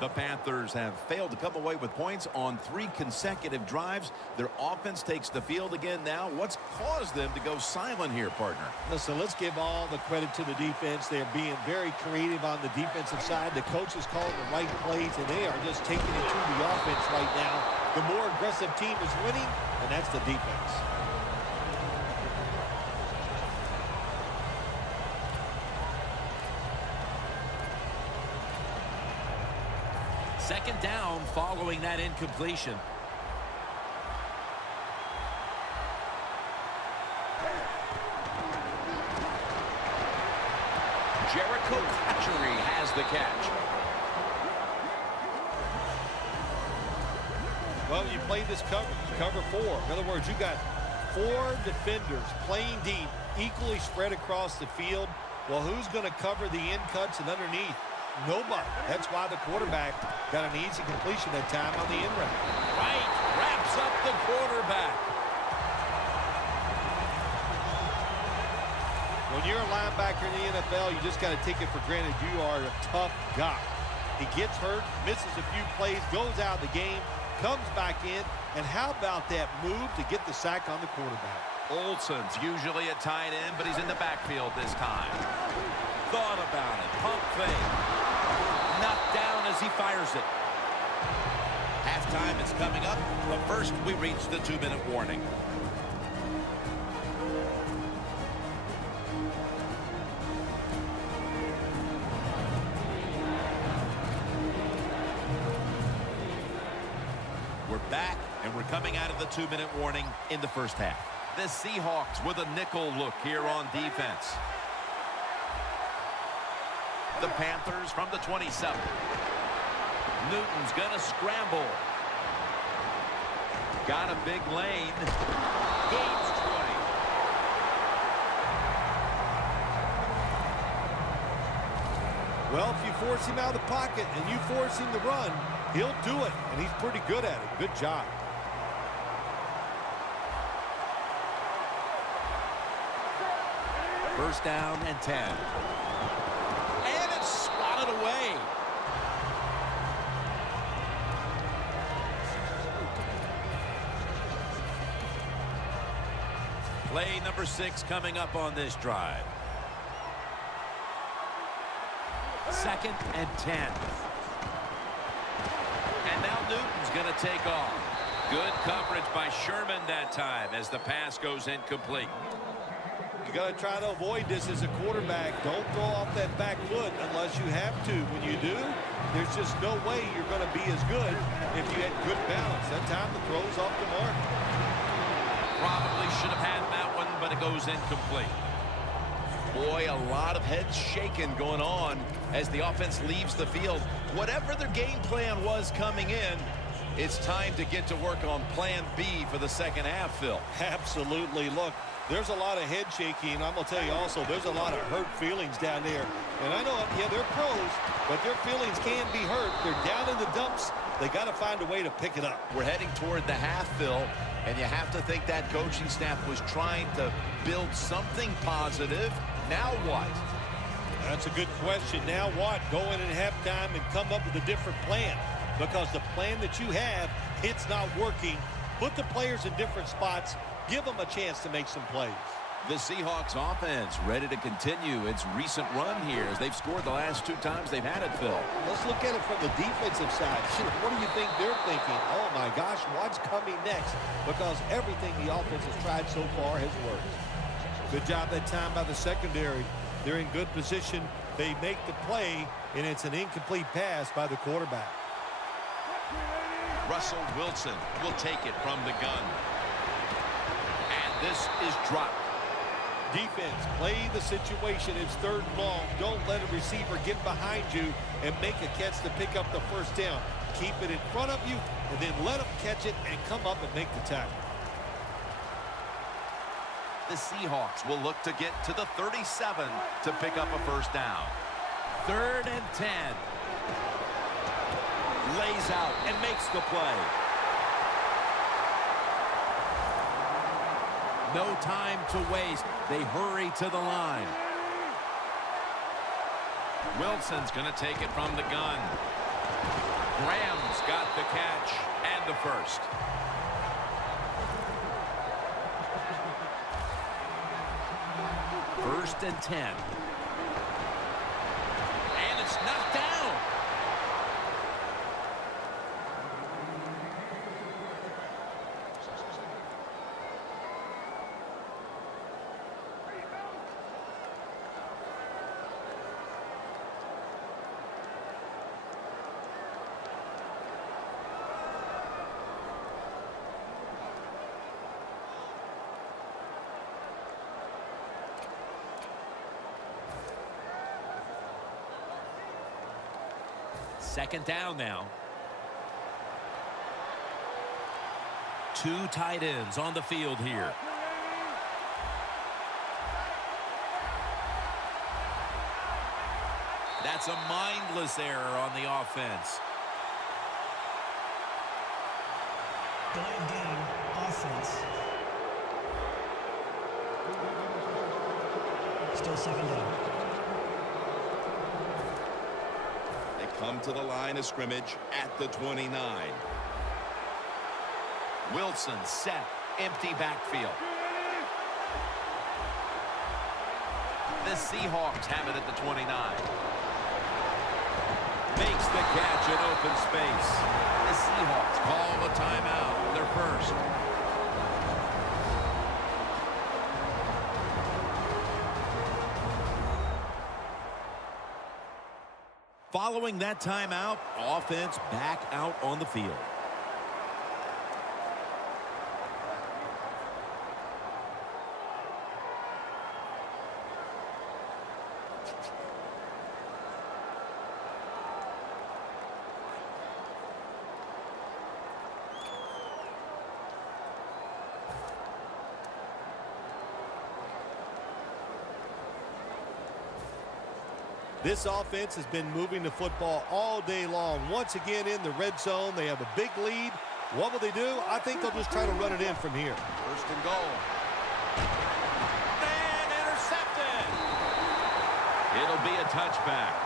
The Panthers have failed to come away with points on 3 consecutive drives. Their offense takes the field again now. What's caused them to go silent here, partner? Listen, let's give all the credit to the defense. They're being very creative on the defensive side. The coach is calling the right plays, and they are just taking it to the offense right now. The more aggressive team is winning, and that's the defense. Second down following that incompletion. Jericho Hatchery has the catch. Well, you play this cover 4. In other words, you got 4 defenders playing deep, equally spread across the field. Well, who's going to cover the in cuts and underneath? Nobody. That's why the quarterback got an easy completion that time on the in route. Right, wraps up the quarterback. When you're a linebacker in the NFL, you just got to take it for granted you are a tough guy. He gets hurt, misses a few plays, goes out of the game, comes back in, and how about that move to get the sack on the quarterback? Olsen's usually a tight end, but he's in the backfield this time. Thought about it. Pump fake. Knocked down as he fires it. Halftime is coming up, but first we reach the 2-minute warning. We're back, and we're coming out of the 2-minute warning in the first half. The Seahawks with a nickel look here on defense. The Panthers from the 27. Newton's going to scramble. Got a big lane. Gains 20. Well, if you force him out of the pocket and you force him to run, he'll do it, and he's pretty good at it. Good job. First down and 10. Away. Play number 6 coming up on this drive. Second and 10. And now Newton's going to take off. Good coverage by Sherman that time as the pass goes incomplete. You got to try to avoid this as a quarterback. Don't throw off that back foot unless you have to. When you do, there's just no way you're going to be as good if you had good balance. That time the throw's off the mark. Probably should have had that one, but it goes incomplete. Boy, a lot of heads shaking going on as the offense leaves the field. Whatever their game plan was coming in, it's time to get to work on plan B for the second half, Phil. Absolutely. Look, there's a lot of head shaking, and I'm going to tell you also, there's a lot of hurt feelings down there. And I know, yeah, they're pros, but their feelings can be hurt. They're down in the dumps. They got to find a way to pick it up. We're heading toward the half, Phil, and you have to think that coaching staff was trying to build something positive. Now what? That's a good question. Now what? Go in at halftime and come up with a different plan, because the plan that you have, it's not working. Put the players in different spots. Give them a chance to make some plays. The Seahawks offense ready to continue its recent run here as they've scored the last 2 times they've had it, Phil. Let's look at it from the defensive side. What do you think they're thinking? Oh, my gosh, what's coming next? Because everything the offense has tried so far has worked. Good job that time by the secondary. They're in good position. They make the play, and it's an incomplete pass by the quarterback. Russell Wilson will take it from the gun. And this is dropped. Defense, play the situation. It's 3rd and long. Don't let a receiver get behind you and make a catch to pick up the first down. Keep it in front of you, and then let them catch it and come up and make the tackle. The Seahawks will look to get to the 37 to pick up a first down. 3rd and 10. Lays out and makes the play. No time to waste. They hurry to the line. Wilson's going to take it from the gun. Graham's got the catch and the first. First and 10. And it's knocked down. Second down now. Two tight ends on the field here. That's a mindless error on the offense. Delay game, offense. Still second down. Come to the line of scrimmage at the 29. Wilson set, empty backfield. The Seahawks have it at the 29. Makes the catch in open space. The Seahawks call a timeout, their first. Following that timeout, offense back out on the field. This offense has been moving the football all day long. Once again in the red zone, they have a big lead. What will they do? I think they'll just try to run it in from here. First and goal. And intercepted. It'll be a touchback.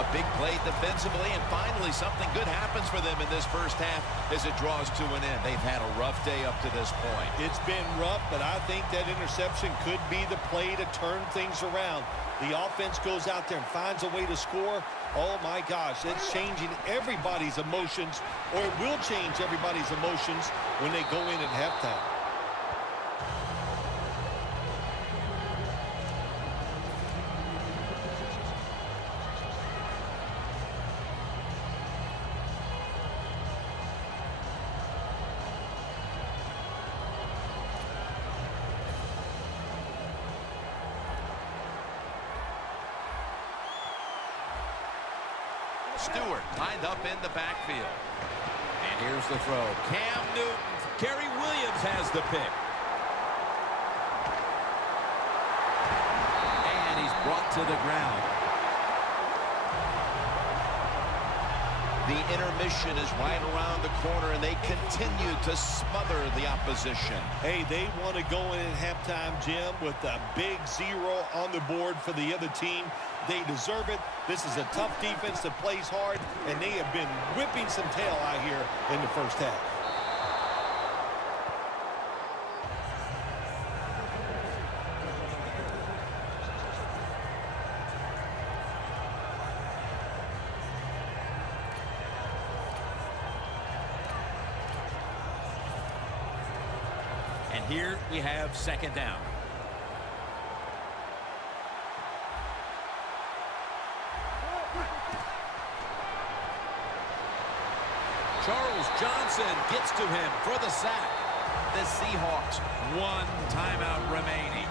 A big play defensively, and finally something good happens for them in this first half as it draws to an end. They've had a rough day up to this point. It's been rough, but I think that interception could be the play to turn things around. The offense goes out there and finds a way to score. Oh, my gosh, it's changing everybody's emotions, or it will change everybody's emotions when they go in at halftime. Stewart lined up in the backfield. And here's the throw. Cam Newton. Gary Williams has the pick. And he's brought to the ground. The intermission is right around the corner, and they continue to smother the opposition. Hey, they want to go in at halftime, Jim, with a big 0 on the board for the other team. They deserve it. This is a tough defense that plays hard, and they have been whipping some tail out here in the first half. And here we have second down. Charles Johnson gets to him for the sack. The Seahawks, one timeout remaining.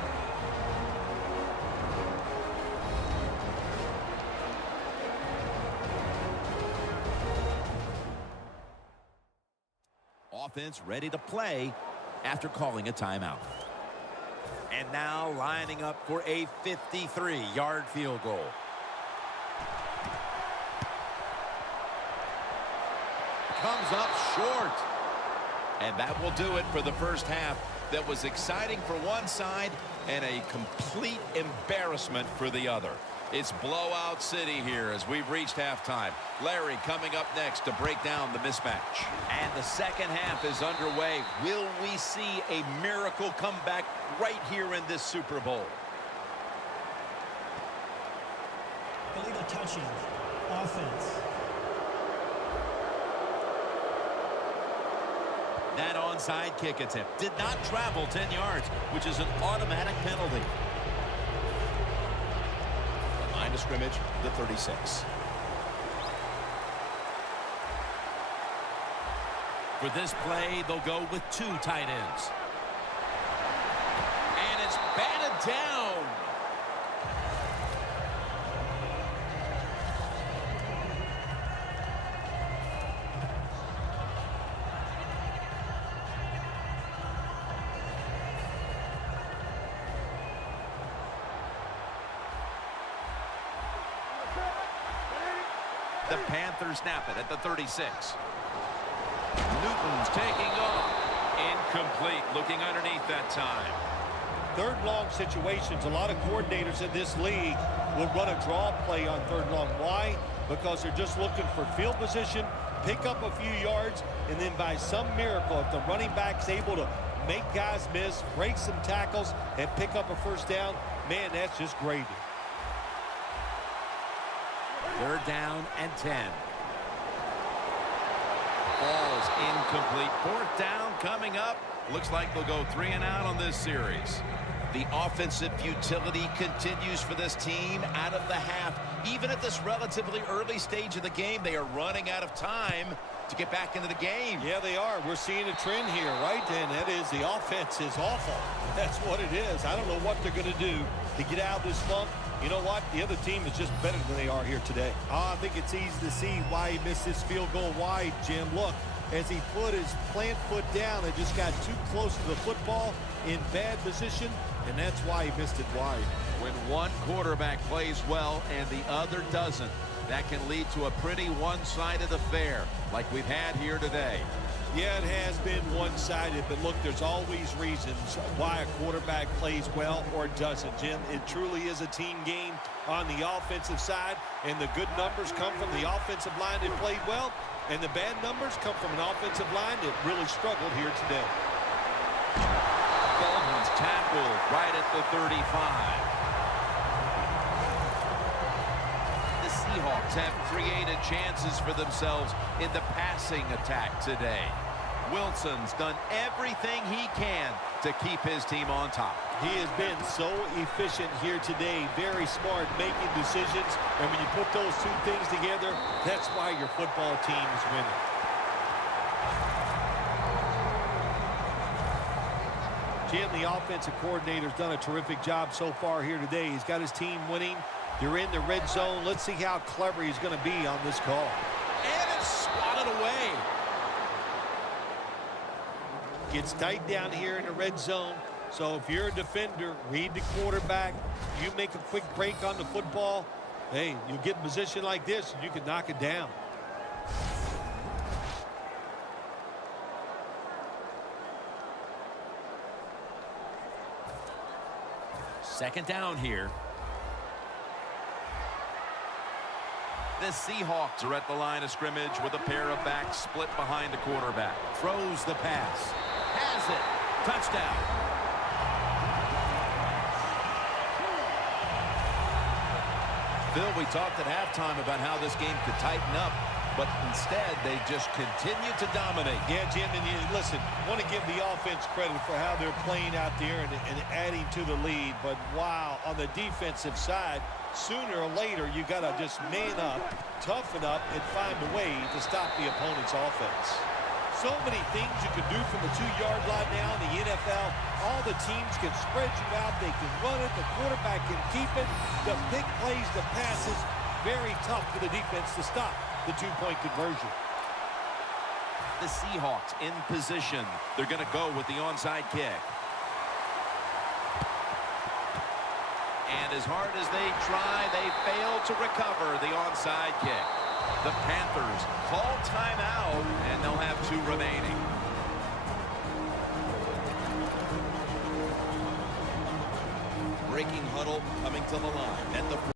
Offense ready to play after calling a timeout. And now lining up for a 53-yard field goal. Comes up short. And that will do it for the first half. That was exciting for one side and a complete embarrassment for the other. It's blowout city here as we've reached halftime. Larry coming up next to break down the mismatch. And the second half is underway. Will we see a miracle comeback right here in this Super Bowl? Illegal touching. Offense. That onside kick attempt did not travel 10 yards, which is an automatic penalty. The line of scrimmage, the 36. For this play, they'll go with 2 tight ends. And it's batted down. The Panthers snap it at the 36. Newton's taking off. Incomplete. Looking underneath that time. Third long situations. A lot of coordinators in this league will run a draw play on third long. Why? Because they're just looking for field position, pick up a few yards, and then by some miracle, if the running back's able to make guys miss, break some tackles, and pick up a first down, man, that's just gravy. 3rd down and 10. Ball's incomplete. 4th down coming up. Looks like they'll go 3 and out on this series. The offensive utility continues for this team out of the half. Even at this relatively early stage of the game, they are running out of time to get back into the game. Yeah, they are. We're seeing a trend here, right? And that is the offense is awful. That's what it is. I don't know what they're going to do to get out of this funk. You know what? The other team is just better than they are here today. I think it's easy to see why he missed this field goal wide, Jim. Look, as he put his plant foot down, it just got too close to the football in bad position, and that's why he missed it wide. When one quarterback plays well and the other doesn't, that can lead to a pretty one-sided affair like we've had here today. Yeah, it has been one-sided, but look, there's always reasons why a quarterback plays well or doesn't, Jim. It truly is a team game on the offensive side, and the good numbers come from the offensive line that played well, and the bad numbers come from an offensive line that really struggled here today. Bolton's tackled right at the 35. The Seahawks have created chances for themselves in the passing attack today. Wilson's done everything he can to keep his team on top. He has been so efficient here today, very smart, making decisions, and when you put those two things together, that's why your football team is winning. Jim, the offensive coordinator's done a terrific job so far here today. He's got his team winning. They're in the red zone. Let's see how clever he's going to be on this call. And it's swatted away. Gets tight down here in the red zone. So if you're a defender, read the quarterback. You make a quick break on the football. Hey, you get in a position like this, you can knock it down. Second down here. The Seahawks are at the line of scrimmage with a pair of backs split behind the quarterback. Throws the pass. Has it. Touchdown. Phil, we talked at halftime about how this game could tighten up, but instead they just continue to dominate. Yeah, Jim, and listen, want to give the offense credit for how they're playing out there and adding to the lead, but wow, on the defensive side, sooner or later you got to just man up, toughen up, and find a way to stop the opponent's offense. So many things you can do from the 2-yard line now in the NFL. All the teams can spread you out. They can run it. The quarterback can keep it. The big plays, the passes, very tough for the defense to stop the 2-point conversion. The Seahawks in position. They're going to go with the onside kick. And as hard as they try, they fail to recover the onside kick. The Panthers call timeout, and they'll have 2 remaining. Breaking huddle coming to the line at the